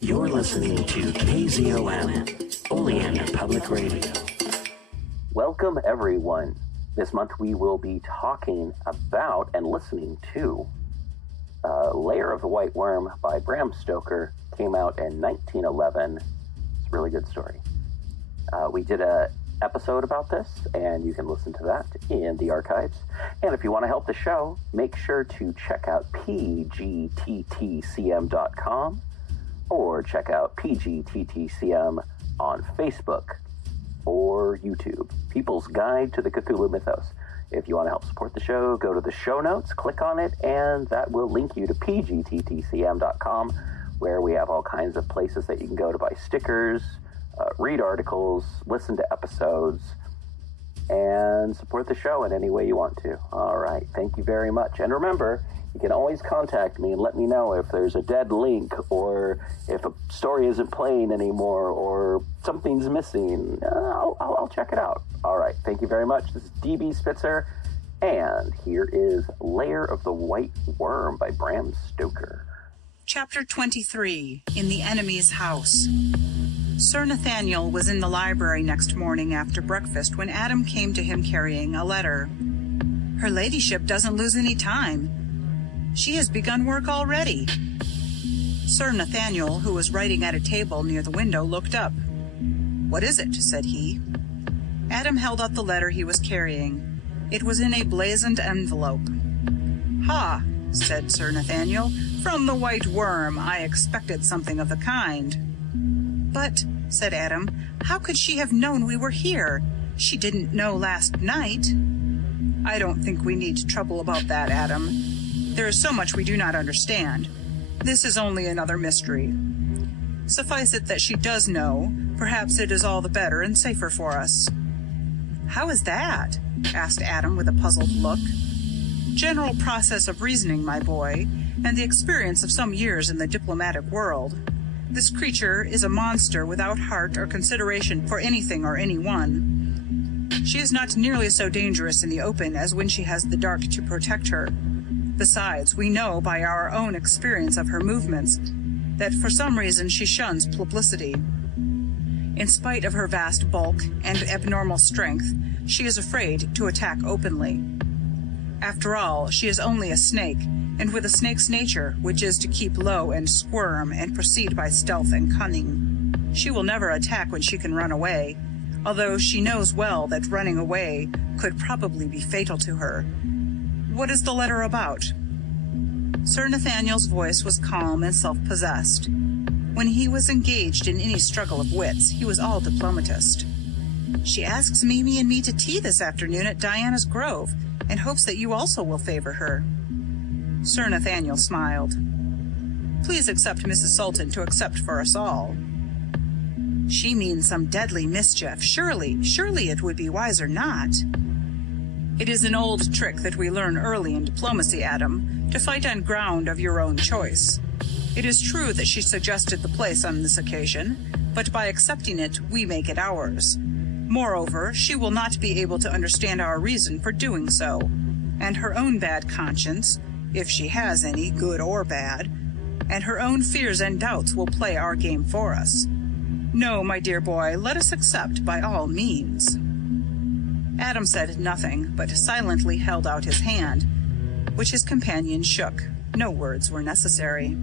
You're listening to KZOM, Oleander Public Radio. Welcome, everyone. This month we will be talking about and listening to Lair of the White Worm by Bram Stoker. Came out in 1911. It's a really good story. We did an episode about this, and you can listen to that in the archives. And if you want to help the show, make sure to check out pgttcm.com or check out PGTTCM on Facebook or YouTube, People's Guide to the Cthulhu Mythos. If you want to help support the show, go to the show notes, click on it, and that will link you to pgttcm.com, where we have all kinds of places that you can go to buy stickers, read articles, listen to episodes, and support the show in any way you want to. All right, thank you very much. And remember, you can always contact me and let me know if there's a dead link or if a story isn't playing anymore or something's missing. I'll check it out. All right, thank you very much. This is DB Spitzer, and here is Lair of the White Worm by Bram Stoker. Chapter 23, In the Enemy's House. Sir Nathaniel was in the library next morning after breakfast when Adam came to him carrying a letter. Her ladyship doesn't lose any time. She has begun work already. Sir Nathaniel, who was writing at a table near the window, looked up. "What is it?" said he. Adam held out the letter he was carrying. It was in a blazoned envelope. "Ha," said Sir Nathaniel, "from the White Worm. I expected something of the kind." "But," said Adam, "how could she have known we were here? She didn't know last night." "I don't think we need to trouble about that, Adam. There is so much we do not understand. This is only another mystery. Suffice it that she does know. Perhaps it is all the better and safer for us." "How is that?" asked Adam with a puzzled look. "General process of reasoning, my boy, and the experience of some years in the diplomatic world. This creature is a monster without heart or consideration for anything or anyone. She is not nearly so dangerous in the open as when she has the dark to protect her. Besides, we know by our own experience of her movements that for some reason she shuns publicity. In spite of her vast bulk and abnormal strength, she is afraid to attack openly. After all, she is only a snake, and with a snake's nature, which is to keep low and squirm and proceed by stealth and cunning. She will never attack when she can run away, although she knows well that running away could probably be fatal to her. What is the letter about?" Sir Nathaniel's voice was calm and self-possessed. When he was engaged in any struggle of wits, he was all diplomatist. "She asks Mimi and me to tea this afternoon at Diana's Grove, and hopes that you also will favor her." Sir Nathaniel smiled. "Please accept Mrs. Salton to accept for us all." "She means some deadly mischief. Surely it would be wiser not." "It is an old trick that we learn early in diplomacy, Adam, to fight on ground of your own choice. It is true that she suggested the place on this occasion, but by accepting it, we make it ours. Moreover, she will not be able to understand our reason for doing so, and her own bad conscience, if she has any, good or bad, and her own fears and doubts will play our game for us. No, my dear boy, let us accept by all means." Adam said nothing, but silently held out his hand, which his companion shook. No words were necessary.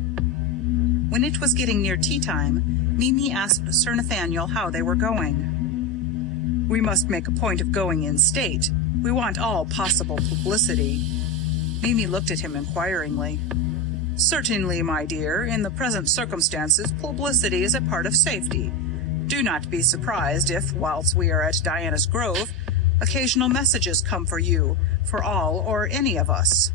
When it was getting near tea time, Mimi asked Sir Nathaniel how they were going. "We must make a point of going in state. We want all possible publicity." Mimi looked at him inquiringly. "Certainly, my dear. In the present circumstances, publicity is a part of safety. Do not be surprised if, whilst we are at Diana's Grove, occasional messages come for you, for all or any of us."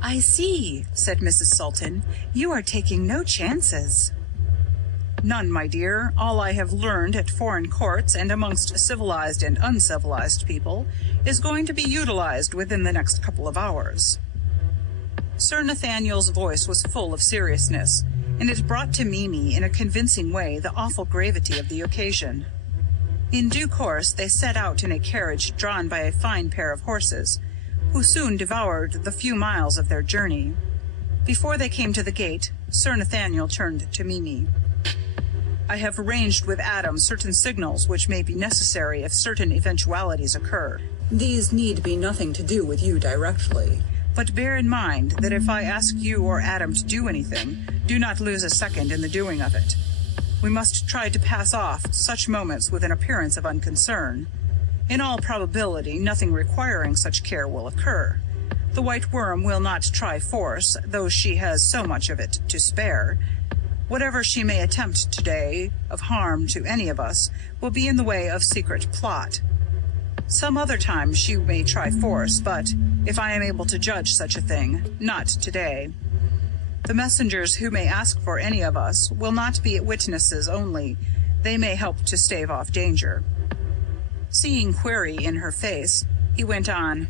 "I see," said Mrs. Salton. "You are taking no chances." "None, my dear. All I have learned at foreign courts and amongst civilized and uncivilized people is going to be utilized within the next couple of hours." Sir Nathaniel's voice was full of seriousness, and it brought to Mimi in a convincing way the awful gravity of the occasion. In due course they set out in a carriage drawn by a fine pair of horses, who soon devoured the few miles of their journey. Before they came to the gate, Sir Nathaniel turned to Mimi. I have arranged with Adam certain signals which may be necessary if certain eventualities occur. These need be nothing to do with you directly. But bear in mind that if I ask you or Adam to do anything, do not lose a second in the doing of it. We must try to pass off such moments with an appearance of unconcern. In all probability, nothing requiring such care will occur. The White Worm will not try force, though she has so much of it to spare. Whatever she may attempt today of harm to any of us will be in the way of secret plot. Some other time she may try force, but, if I am able to judge such a thing, not today. The messengers who may ask for any of us will not be witnesses only. They may help to stave off danger. Seeing query in her face, he went on.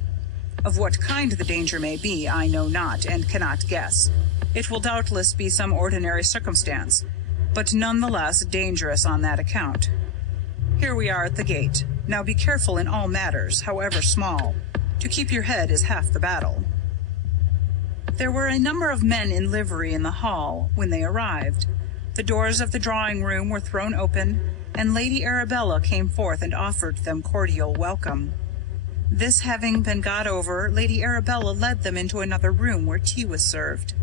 Of what kind the danger may be, I know not and cannot guess. It will doubtless be some ordinary circumstance, but none the less dangerous on that account. Here we are at the gate. Now be careful in all matters, however small. To keep your head is half the battle. There were a number of men in livery in the hall when they arrived. The doors of the drawing-room were thrown open, and Lady Arabella came forth and offered them cordial welcome. This having been got over, Lady Arabella led them into another room where tea was served.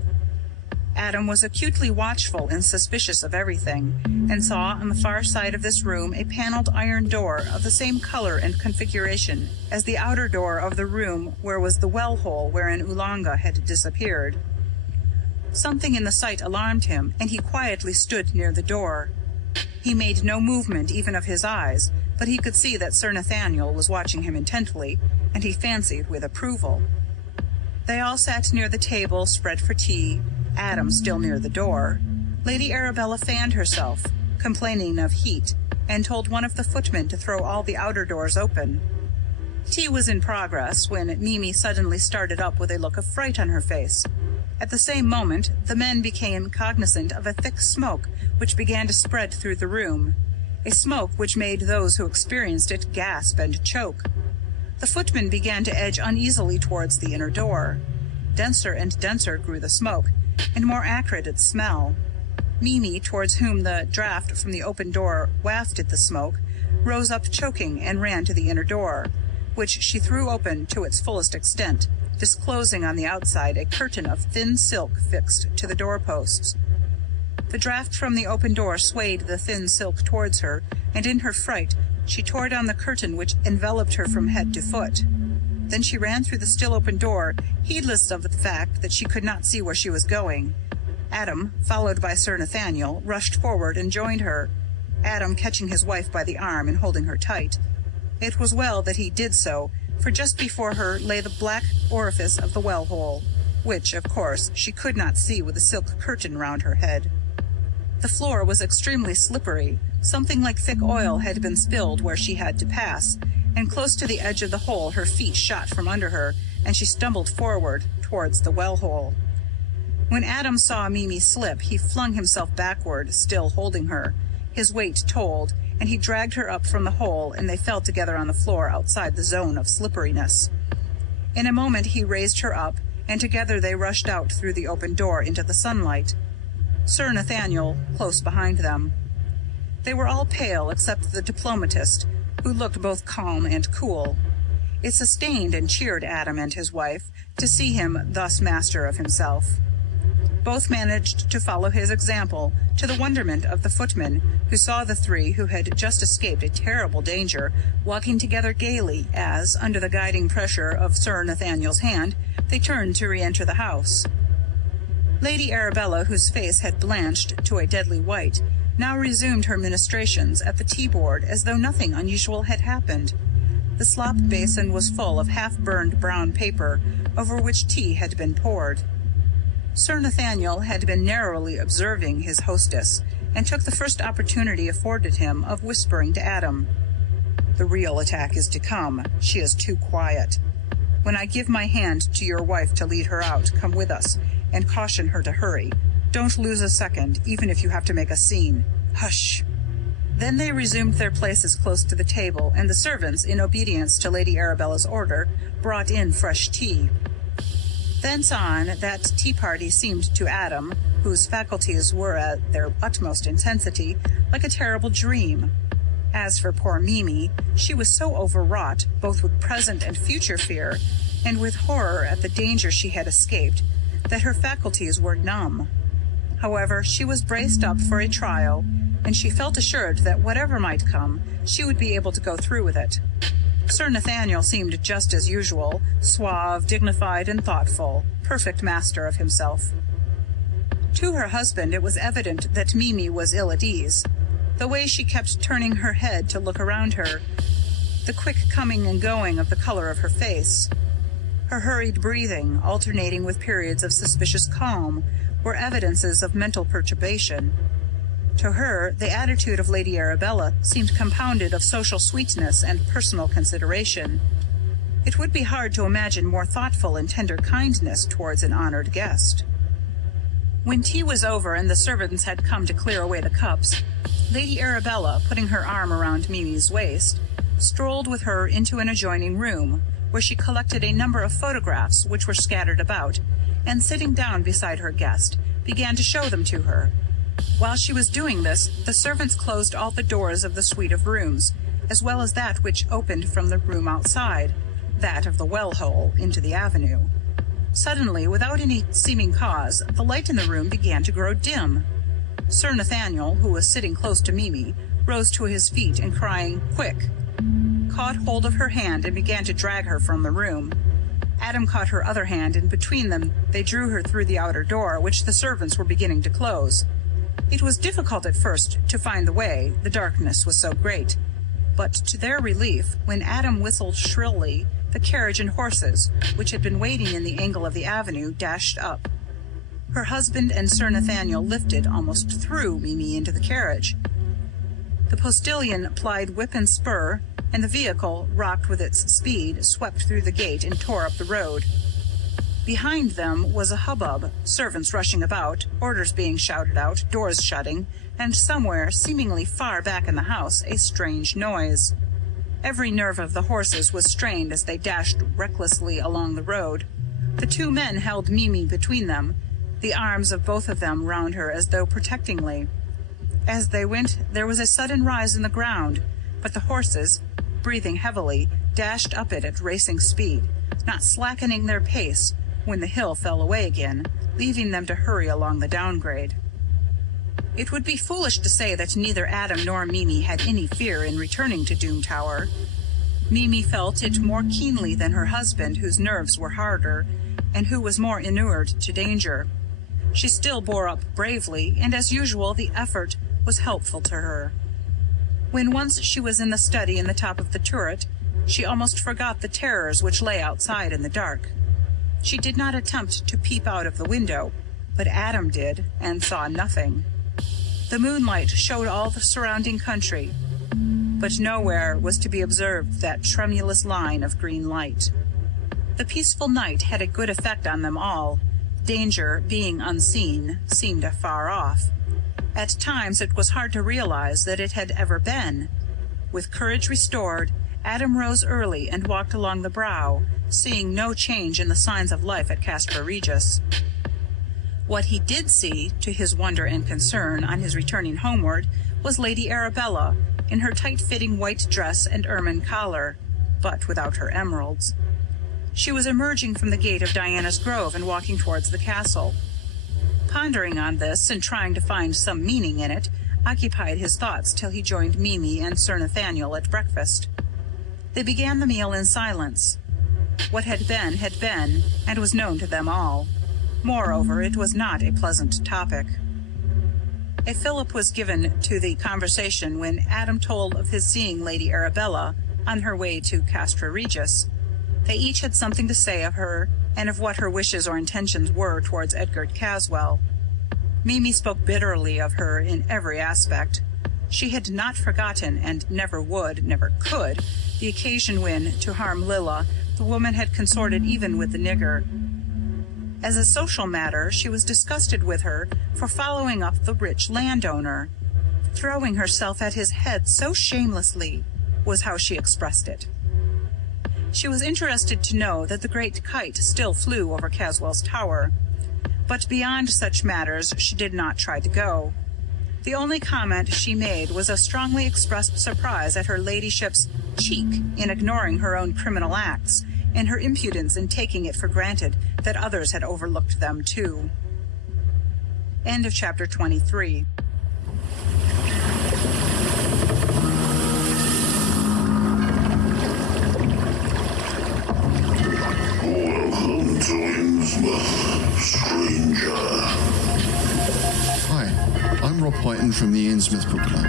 Adam was acutely watchful and suspicious of everything, and saw on the far side of this room a panelled iron door of the same color and configuration as the outer door of the room where was the well-hole wherein Oolanga had disappeared. Something in the sight alarmed him, and he quietly stood near the door. He made no movement even of his eyes, but he could see that Sir Nathaniel was watching him intently, and he fancied with approval. They all sat near the table spread for tea, Adam still near the door. Lady Arabella fanned herself, complaining of heat, and told one of the footmen to throw all the outer doors open. Tea was in progress when Mimi suddenly started up with a look of fright on her face. At the same moment, the men became cognizant of a thick smoke which began to spread through the room, a smoke which made those who experienced it gasp and choke. The footmen began to edge uneasily towards the inner door. Denser and denser grew the smoke, and more acrid its smell. Mimi, towards whom the draught from the open door wafted the smoke, rose up choking and ran to the inner door, which she threw open to its fullest extent, disclosing on the outside a curtain of thin silk fixed to the doorposts. The draught from the open door swayed the thin silk towards her, and in her fright she tore down the curtain which enveloped her from head to foot. Then she ran through the still open door, heedless of the fact that she could not see where she was going. Adam, followed by Sir Nathaniel, rushed forward and joined her, Adam catching his wife by the arm and holding her tight. It was well that he did so, for just before her lay the black orifice of the well-hole, which, of course, she could not see with the silk curtain round her head. The floor was extremely slippery. Something like thick oil had been spilled where she had to pass, and close to the edge of the hole her feet shot from under her, and she stumbled forward towards the well-hole. When Adam saw Mimi slip, he flung himself backward, still holding her. His weight told, and he dragged her up from the hole, and they fell together on the floor outside the zone of slipperiness. In a moment he raised her up, and together they rushed out through the open door into the sunlight, Sir Nathaniel close behind them. They were all pale except the diplomatist, who looked both calm and cool. It sustained and cheered Adam and his wife to see him thus master of himself. Both managed to follow his example, to the wonderment of the footmen, who saw the three who had just escaped a terrible danger walking together gaily as, under the guiding pressure of Sir Nathaniel's hand, they turned to re-enter the house. Lady Arabella, whose face had blanched to a deadly white, now resumed her ministrations at the tea-board as though nothing unusual had happened. The slop basin was full of half-burned brown paper, over which tea had been poured. Sir Nathaniel had been narrowly observing his hostess, and took the first opportunity afforded him of whispering to Adam, "The real attack is to come. She is too quiet. When I give my hand to your wife to lead her out, come with us, and caution her to hurry. Don't lose a second, even if you have to make a scene. Hush!" Then they resumed their places close to the table, and the servants, in obedience to Lady Arabella's order, brought in fresh tea. Thence on, that tea-party seemed to Adam, whose faculties were at their utmost intensity, like a terrible dream. As for poor Mimi, she was so overwrought, both with present and future fear, and with horror at the danger she had escaped, that her faculties were numb. However, she was braced up for a trial, and she felt assured that whatever might come, she would be able to go through with it. Sir Nathaniel seemed just as usual, suave, dignified, and thoughtful, perfect master of himself. To her husband it was evident that Mimi was ill at ease. The way she kept turning her head to look around her, the quick coming and going of the color of her face, her hurried breathing, alternating with periods of suspicious calm, were evidences of mental perturbation. To her, the attitude of Lady Arabella seemed compounded of social sweetness and personal consideration. It would be hard to imagine more thoughtful and tender kindness towards an honored guest. When tea was over and the servants had come to clear away the cups, Lady Arabella, putting her arm around Mimi's waist, strolled with her into an adjoining room, where she collected a number of photographs which were scattered about, and sitting down beside her guest, began to show them to her. While she was doing this, the servants closed all the doors of the suite of rooms, as well as that which opened from the room outside, that of the well-hole, into the avenue. Suddenly, without any seeming cause, the light in the room began to grow dim. Sir Nathaniel, who was sitting close to Mimi, rose to his feet and, crying, "Quick!" caught hold of her hand and began to drag her from the room. Adam caught her other hand, and between them they drew her through the outer door, which the servants were beginning to close. It was difficult at first to find the way, the darkness was so great. But to their relief, when Adam whistled shrilly, the carriage and horses, which had been waiting in the angle of the avenue, dashed up. Her husband and Sir Nathaniel lifted, almost threw Mimi into the carriage. The postilion plied whip and spur, and the vehicle, rocked with its speed, swept through the gate and tore up the road. Behind them was a hubbub, servants rushing about, orders being shouted out, doors shutting, and somewhere, seemingly far back in the house, a strange noise. Every nerve of the horses was strained as they dashed recklessly along the road. The two men held Mimi between them, the arms of both of them round her as though protectingly. As they went, there was a sudden rise in the ground, but the horses, breathing heavily, dashed up it at racing speed, not slackening their pace when the hill fell away again, leaving them to hurry along the downgrade. It would be foolish to say that neither Adam nor Mimi had any fear in returning to Doom Tower. Mimi felt it more keenly than her husband, whose nerves were harder, and who was more inured to danger. She still bore up bravely, and as usual the effort was helpful to her. When once she was in the study in the top of the turret, she almost forgot the terrors which lay outside in the dark. She did not attempt to peep out of the window, but Adam did, and saw nothing. The moonlight showed all the surrounding country, but nowhere was to be observed that tremulous line of green light. The peaceful night had a good effect on them all. Danger, being unseen, seemed afar off. At times it was hard to realize that it had ever been. With courage restored, Adam rose early and walked along the brow, seeing no change in the signs of life at Castra Regis. What he did see, to his wonder and concern, on his returning homeward, was Lady Arabella, in her tight-fitting white dress and ermine collar, but without her emeralds. She was emerging from the gate of Diana's Grove and walking towards the castle. Pondering on this, and trying to find some meaning in it, occupied his thoughts till he joined Mimi and Sir Nathaniel at breakfast. They began the meal in silence. What had been, and was known to them all. Moreover, it was not a pleasant topic. A fillip was given to the conversation when Adam told of his seeing Lady Arabella on her way to Castra Regis. They each had something to say of her, and of what her wishes or intentions were towards Edgar Caswall. Mimi spoke bitterly of her in every aspect. She had not forgotten, and never would, never could, the occasion when, to harm Lilla, the woman had consorted even with the nigger. As a social matter, she was disgusted with her for following up the rich landowner. Throwing herself at his head so shamelessly, was how she expressed it. She was interested to know that the great kite still flew over Caswall's tower. but beyond such matters she did not try to go. The only comment she made was a strongly expressed surprise at her ladyship's cheek in ignoring her own criminal acts, and her impudence in taking it for granted that others had overlooked them too. End of chapter 23. Welcome to Innsmouth, stranger. Hi, I'm Rob Whiten from the Innsmouth Book Club.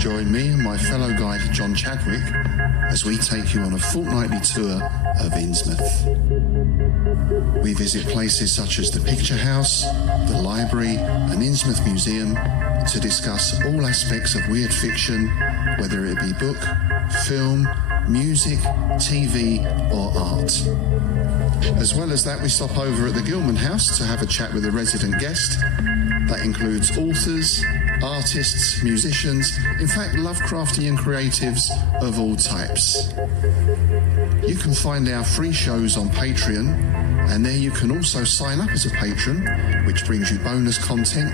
Join me and my fellow guide John Chadwick as we take you on a fortnightly tour of Innsmouth. We visit places such as the Picture House, the Library and Innsmouth Museum to discuss all aspects of weird fiction, whether it be book, film, music, TV or art. As well as that, we stop over at the Gilman House to have a chat with a resident guest. That includes authors, artists, musicians, in fact Lovecraftian creatives of all types. You can find our free shows on Patreon, and there you can also sign up as a patron, which brings you bonus content,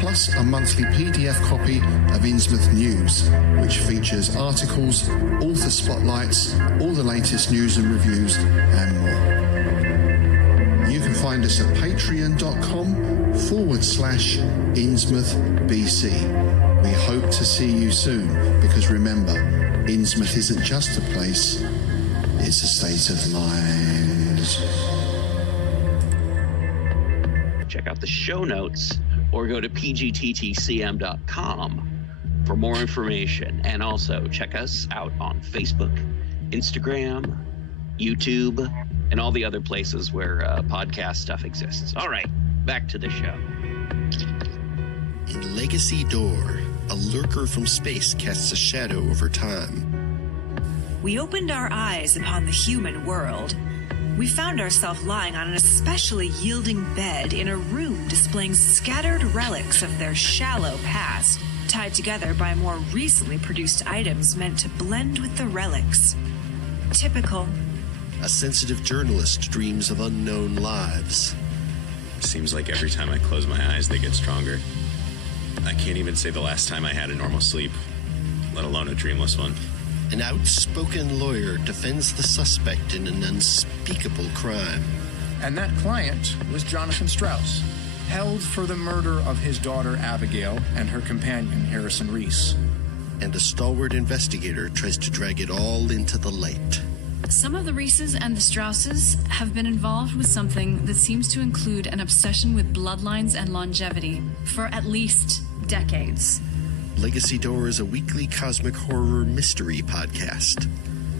plus a monthly PDF copy of Innsmouth News, which features articles, author spotlights, all the latest news and reviews, and more. You can find us at patreon.com/InnsmouthBC. We hope to see you soon, because remember, Innsmouth isn't just a place, it's a state of mind. Check out the show notes or go to pgttcm.com for more information. And also check us out on Facebook, Instagram, YouTube, and all the other places where podcast stuff exists. All right, back to the show. In Legacy Door, a lurker from space casts a shadow over time. We opened our eyes upon the human world. We found ourselves lying on an especially yielding bed in a room displaying scattered relics of their shallow past, tied together by more recently produced items meant to blend with the relics. Typical. A sensitive journalist dreams of unknown lives. Seems like every time I close my eyes, they get stronger. I can't even say the last time I had a normal sleep, let alone a dreamless one. An outspoken lawyer defends the suspect in an unspeakable crime. And that client was Jonathan Strauss, held for the murder of his daughter Abigail and her companion Harrison Reese. And a stalwart investigator tries to drag it all into the light. Some of the Reeses and the Strausses have been involved with something that seems to include an obsession with bloodlines and longevity for at least decades. Legacy Door is a weekly cosmic horror mystery podcast.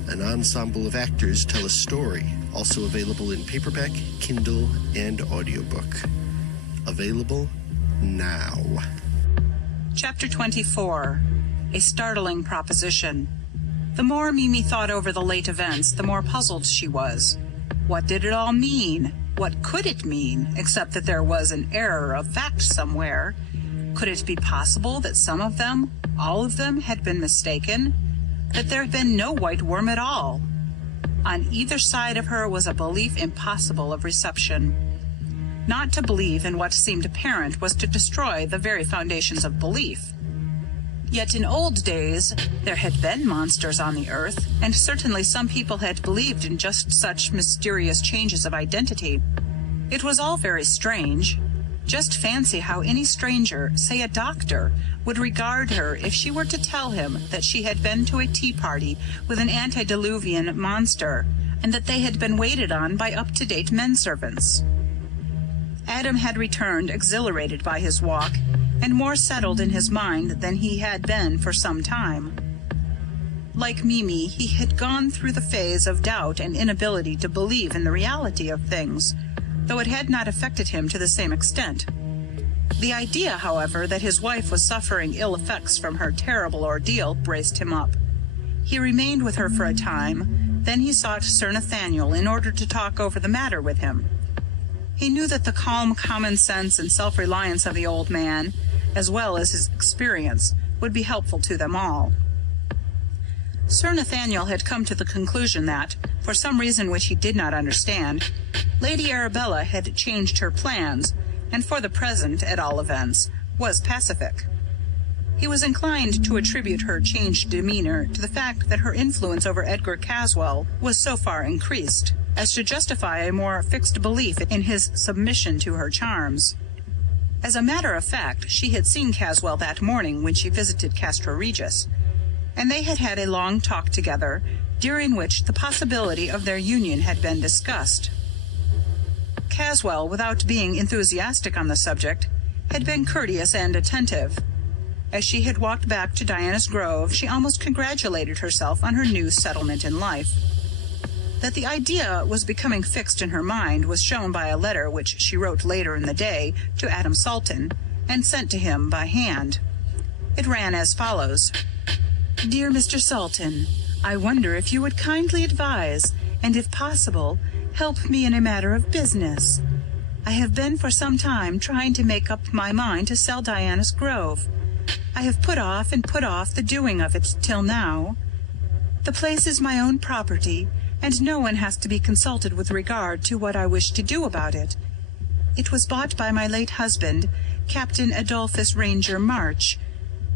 An ensemble of actors tell a story, also available in paperback, Kindle, and audiobook. Available now. Chapter 24. A startling proposition. The more Mimi thought over the late events, the more puzzled she was. What did it all mean? What could it mean, except that there was an error of fact somewhere? Could it be possible that some of them, all of them, had been mistaken? That there had been no white worm at all? On either side of her was a belief impossible of reception. Not to believe in what seemed apparent was to destroy the very foundations of belief. Yet in old days, there had been monsters on the earth, and certainly some people had believed in just such mysterious changes of identity. It was all very strange. Just fancy how any stranger, say a doctor, would regard her if she were to tell him that she had been to a tea party with an antediluvian monster, and that they had been waited on by up-to-date menservants. Adam had returned exhilarated by his walk, and more settled in his mind than he had been for some time. Like Mimi, he had gone through the phase of doubt and inability to believe in the reality of things, though it had not affected him to the same extent. The idea, however, that his wife was suffering ill effects from her terrible ordeal braced him up. He remained with her for a time, then he sought Sir Nathaniel in order to talk over the matter with him. He knew that the calm common sense and self-reliance of the old man, as well as his experience, would be helpful to them all. Sir Nathaniel had come to the conclusion that, for some reason which he did not understand, Lady Arabella had changed her plans and for the present, at all events, was pacific. He was inclined to attribute her changed demeanor to the fact that her influence over Edgar Caswall was so far increased as to justify a more fixed belief in his submission to her charms. As a matter of fact, she had seen Caswall that morning when she visited Castra Regis, and they had had a long talk together, during which the possibility of their union had been discussed. Caswall, without being enthusiastic on the subject, had been courteous and attentive. As she had walked back to Diana's Grove, she almost congratulated herself on her new settlement in life. That the idea was becoming fixed in her mind was shown by a letter which she wrote later in the day to Adam Salton and sent to him by hand. It ran as follows: Dear Mr. Salton, I wonder if you would kindly advise, and if possible, help me in a matter of business. I have been for some time trying to make up my mind to sell Diana's Grove. I have put off and put off the doing of it till now. The place is my own property, and no one has to be consulted with regard to what I wish to do about it. It was bought by my late husband, Captain Adolphus Ranger March,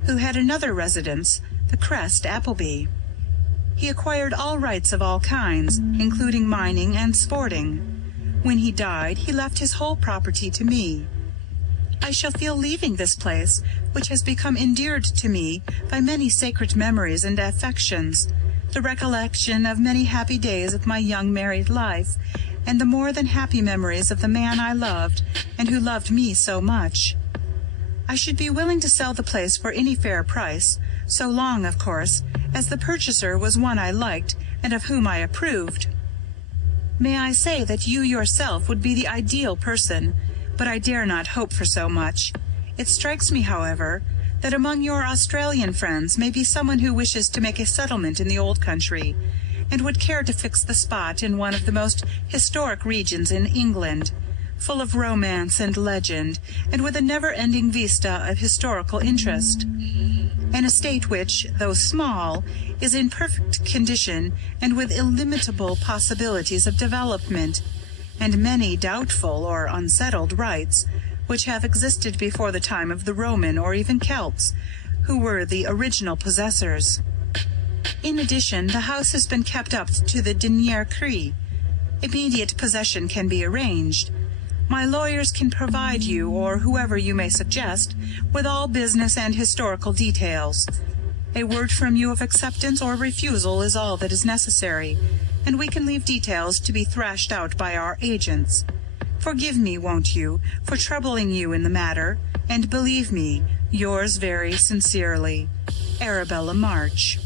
who had another residence, the Crest, Appleby. He acquired all rights of all kinds, including mining and sporting. When he died, he left his whole property to me. I shall feel leaving this place, which has become endeared to me by many sacred memories and affections, the recollection of many happy days of my young married life, and the more than happy memories of the man I loved and who loved me so much. I should be willing to sell the place for any fair price, so long, of course, as the purchaser was one I liked and of whom I approved. May I say that you yourself would be the ideal person, but I dare not hope for so much. It strikes me, however, that among your Australian friends may be someone who wishes to make a settlement in the old country, and would care to fix the spot in one of the most historic regions in England, full of romance and legend, and with a never-ending vista of historical interest. An estate which, though small, is in perfect condition and with illimitable possibilities of development, and many doubtful or unsettled rights, which have existed before the time of the Roman or even Celts, who were the original possessors. In addition, the house has been kept up to the dernier cri. Immediate possession can be arranged. My lawyers can provide you, or whoever you may suggest, with all business and historical details. A word from you of acceptance or refusal is all that is necessary, and we can leave details to be thrashed out by our agents. Forgive me, won't you, for troubling you in the matter, and believe me, yours very sincerely, Arabella March.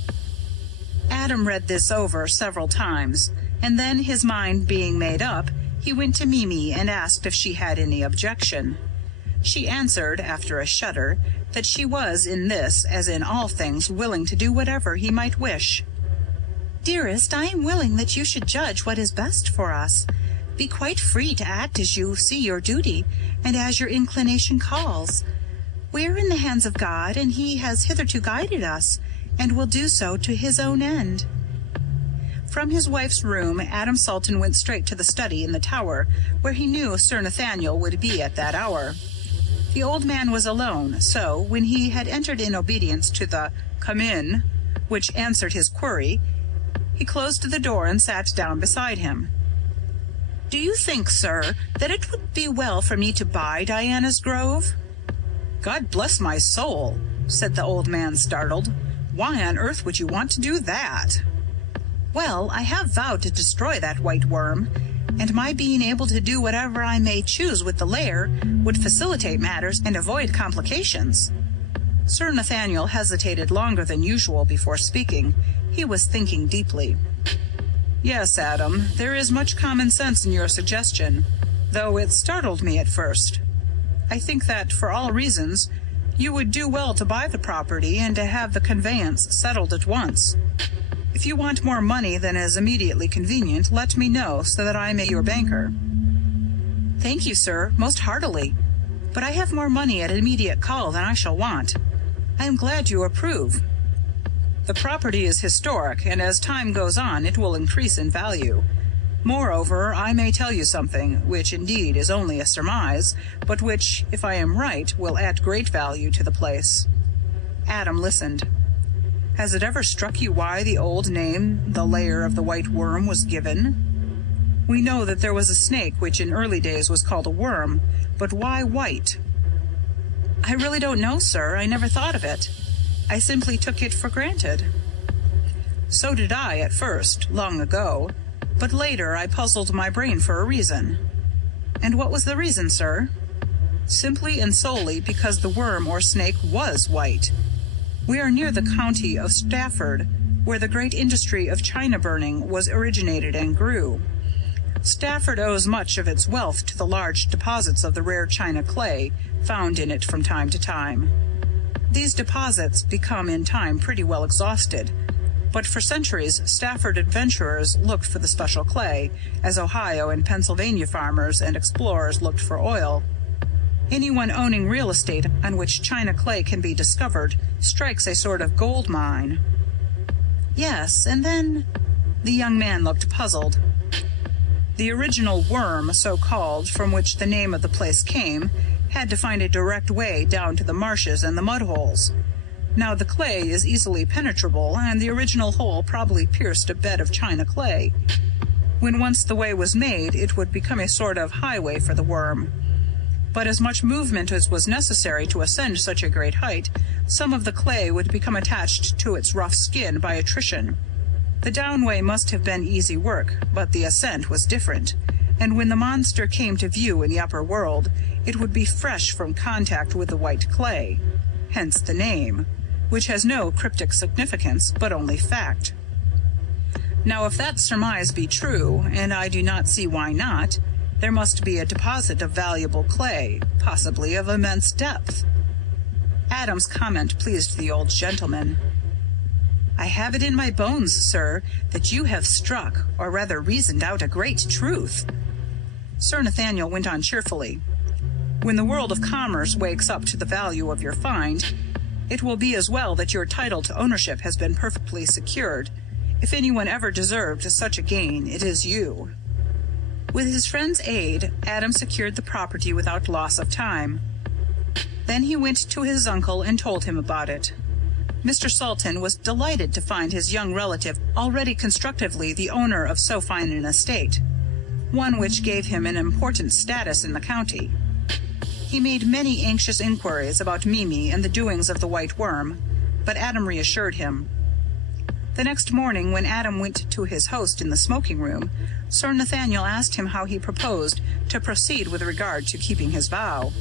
Adam read this over several times, and then, his mind being made up, he went to Mimi and asked if she had any objection. She answered, after a shudder, that she was in this, as in all things, willing to do whatever he might wish. Dearest, I am willing that you should judge what is best for us. Be quite free to act as you see your duty, and as your inclination calls. We are in the hands of God, and he has hitherto guided us, and will do so to his own end. From his wife's room, Adam Salton went straight to the study in the tower, where he knew Sir Nathaniel would be at that hour. The old man was alone, so, when he had entered in obedience to the "come in," which answered his query, he closed the door and sat down beside him. Do you think, sir, that it would be well for me to buy Diana's Grove? God bless my soul, said the old man, startled. Why on earth would you want to do that? Well, I have vowed to destroy that white worm, and my being able to do whatever I may choose with the Lair would facilitate matters and avoid complications. Sir Nathaniel hesitated longer than usual before speaking. He was thinking deeply. Yes, Adam, there is much common sense in your suggestion, though it startled me at first. I think that, for all reasons, you would do well to buy the property and to have the conveyance settled at once. If you want more money than is immediately convenient, let me know, so that I may be your banker. Thank you, sir, most heartily. But I have more money at immediate call than I shall want. I am glad you approve. The property is historic, and as time goes on, it will increase in value. Moreover, I may tell you something, which indeed is only a surmise, but which, if I am right, will add great value to the place." Adam listened. "Has it ever struck you why the old name, the Lair of the White Worm, was given? We know that there was a snake which in early days was called a worm, but why white?" "I really don't know, sir. I never thought of it. I simply took it for granted." "So did I at first, long ago. But later I puzzled my brain for a reason." "And what was the reason, sir?" "Simply and solely because the worm or snake was white. We are near the county of Stafford, where the great industry of china burning was originated and grew. Stafford owes much of its wealth to the large deposits of the rare china clay found in it from time to time. These deposits become in time pretty well exhausted, but for centuries Stafford adventurers looked for the special clay, as Ohio and Pennsylvania farmers and explorers looked for oil. Anyone owning real estate on which china clay can be discovered strikes a sort of gold mine." "Yes, and then—" The young man looked puzzled. "The original worm, so called, from which the name of the place came, had to find a direct way down to the marshes and the mud holes. Now the clay is easily penetrable, and the original hole probably pierced a bed of china clay. When once the way was made, it would become a sort of highway for the worm. But as much movement as was necessary to ascend such a great height, some of the clay would become attached to its rough skin by attrition. The downway must have been easy work, but the ascent was different, and when the monster came to view in the upper world, it would be fresh from contact with the white clay. Hence the name, which has no cryptic significance, but only fact. Now, if that surmise be true, and I do not see why not, there must be a deposit of valuable clay, possibly of immense depth." Adam's comment pleased the old gentleman. "I have it in my bones, sir, that you have struck, or rather reasoned out, a great truth." Sir Nathaniel went on cheerfully. "When the world of commerce wakes up to the value of your find, it will be as well that your title to ownership has been perfectly secured. If anyone ever deserved such a gain, it is you." With his friend's aid, Adam secured the property without loss of time. Then he went to his uncle and told him about it. Mr. Salton was delighted to find his young relative already constructively the owner of so fine an estate, one which gave him an important status in the county. He made many anxious inquiries about Mimi and the doings of the White Worm, but Adam reassured him. The next morning, when Adam went to his host in the smoking room, Sir Nathaniel asked him how he proposed to proceed with regard to keeping his vow.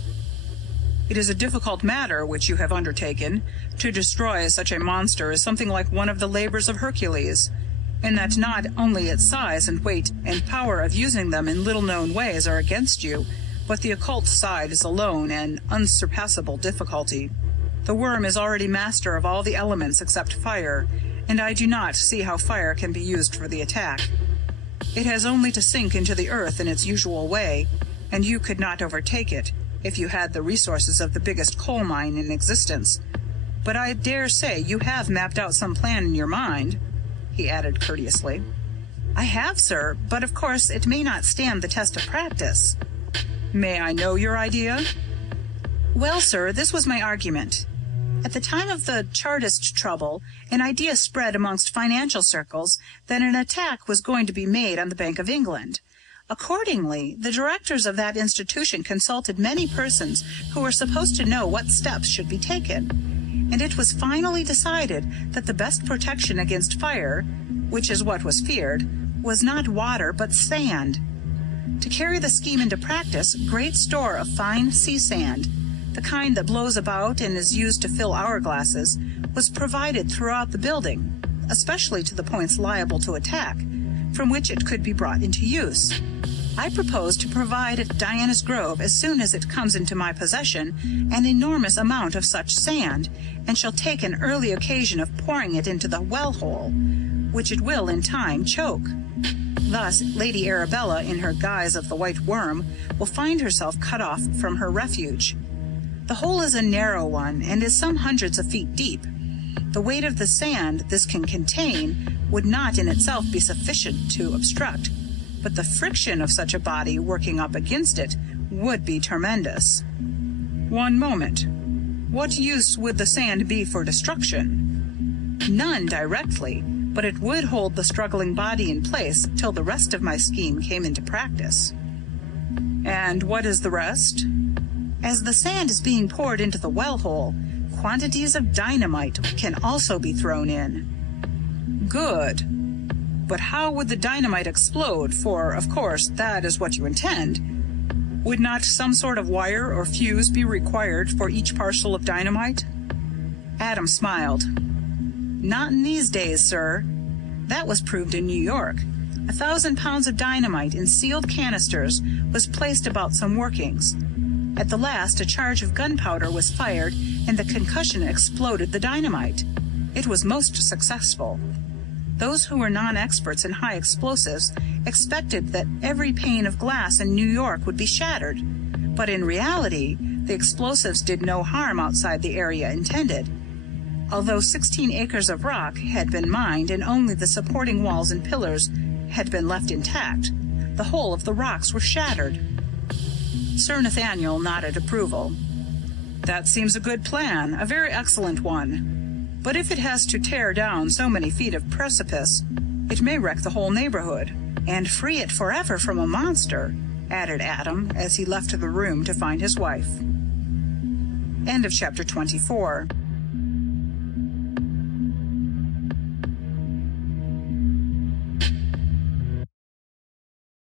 "It is a difficult matter which you have undertaken. To destroy such a monster is something like one of the labors of Hercules, in that not only its size and weight and power of using them in little-known ways are against you, but the occult side is alone an unsurpassable difficulty. The worm is already master of all the elements except fire, and I do not see how fire can be used for the attack. It has only to sink into the earth in its usual way, and you could not overtake it if you had the resources of the biggest coal mine in existence. But I dare say you have mapped out some plan in your mind," he added courteously. "I have, sir, but of course it may not stand the test of practice." "May I know your idea?" "Well, sir, this was my argument. At the time of the Chartist trouble, an idea spread amongst financial circles that an attack was going to be made on the Bank of England. Accordingly, the directors of that institution consulted many persons who were supposed to know what steps should be taken, and it was finally decided that the best protection against fire, which is what was feared, was not water but sand. To carry the scheme into practice, great store of fine sea sand, the kind that blows about and is used to fill hourglasses, was provided throughout the building, especially to the points liable to attack, from which it could be brought into use. I propose to provide at Diana's Grove, as soon as it comes into my possession, an enormous amount of such sand, and shall take an early occasion of pouring it into the well-hole, which it will in time choke. Thus, Lady Arabella, in her guise of the White Worm, will find herself cut off from her refuge. The hole is a narrow one, and is some hundreds of feet deep. The weight of the sand this can contain would not in itself be sufficient to obstruct, but the friction of such a body working up against it would be tremendous. One moment. What use would the sand be for destruction? None directly, but it would hold the struggling body in place till the rest of my scheme came into practice. And what is the rest? As the sand is being poured into the well hole, quantities of dynamite can also be thrown in. Good. But how would the dynamite explode? For, of course, that is what you intend. Would not some sort of wire or fuse be required for each parcel of dynamite? Adam smiled. Not in these days, sir. That was proved in New York. 1,000 pounds of dynamite in sealed canisters was placed about some workings. At the last, a charge of gunpowder was fired, and the concussion exploded the dynamite. It was most successful. Those who were non-experts in high explosives expected that every pane of glass in New York would be shattered, but in reality, the explosives did no harm outside the area intended. Although 16 acres of rock had been mined and only the supporting walls and pillars had been left intact, the whole of the rocks were shattered. Sir Nathaniel nodded approval. That seems a good plan, a very excellent one. But if it has to tear down so many feet of precipice, it may wreck the whole neighborhood, and free it forever from a monster, added Adam as he left the room to find his wife. End of chapter 24.